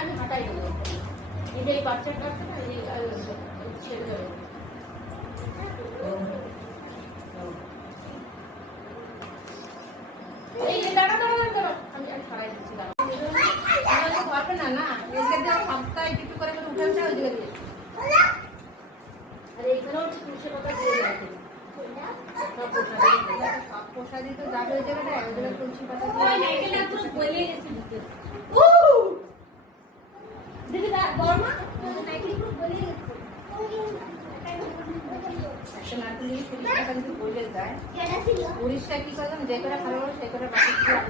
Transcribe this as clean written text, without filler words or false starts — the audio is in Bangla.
আমি হাঁটাই দেবো এই বাচ্চাটা আছে না ছেড়ে দেবো এই দাঁড়া আমি ছাড়াই দিচ্ছি পারবে না না এসে দেওয়া সপ্তাহে একটু করে উঠে উঠে ওই দিকে আর এইখানেও তুলসী পাতা দিয়ে রাখে সব প্রসাদই তো যাবে ওই জায়গাটায় ওই জায়গায় তুলসী পাতা দেখি বর্মা উড়িষ্যা কি করলাম যে কটা ভালো সেই কটা বাকি